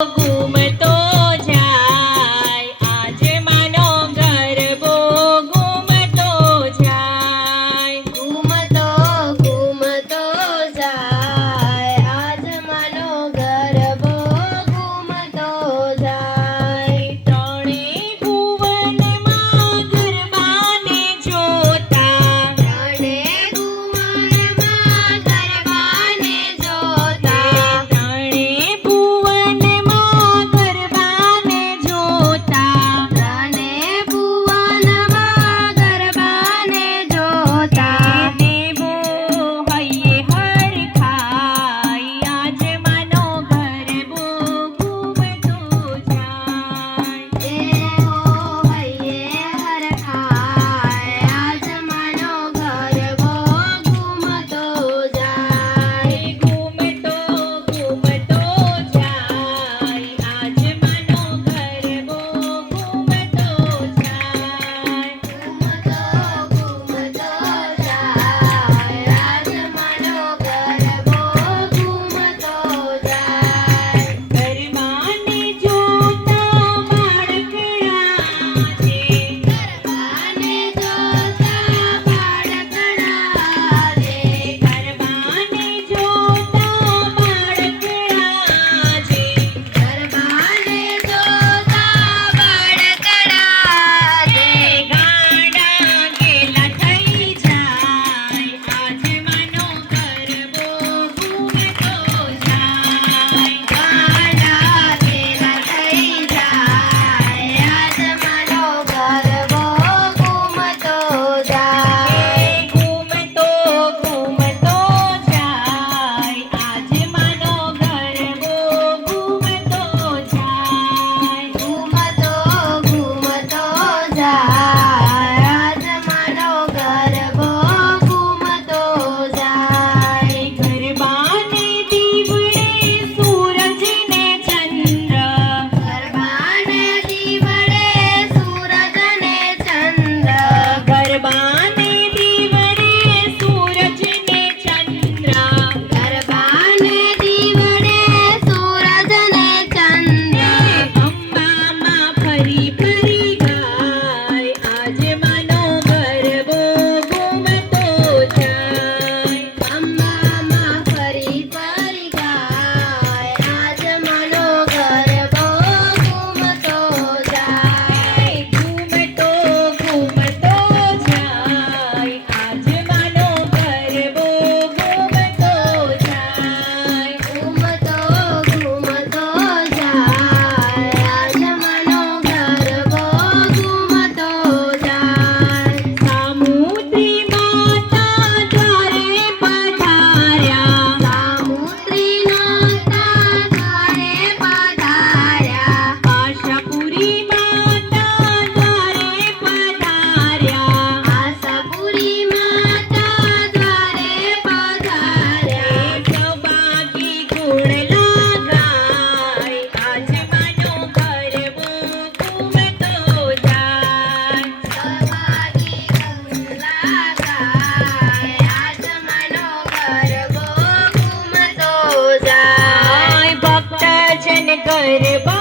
Good. करे बा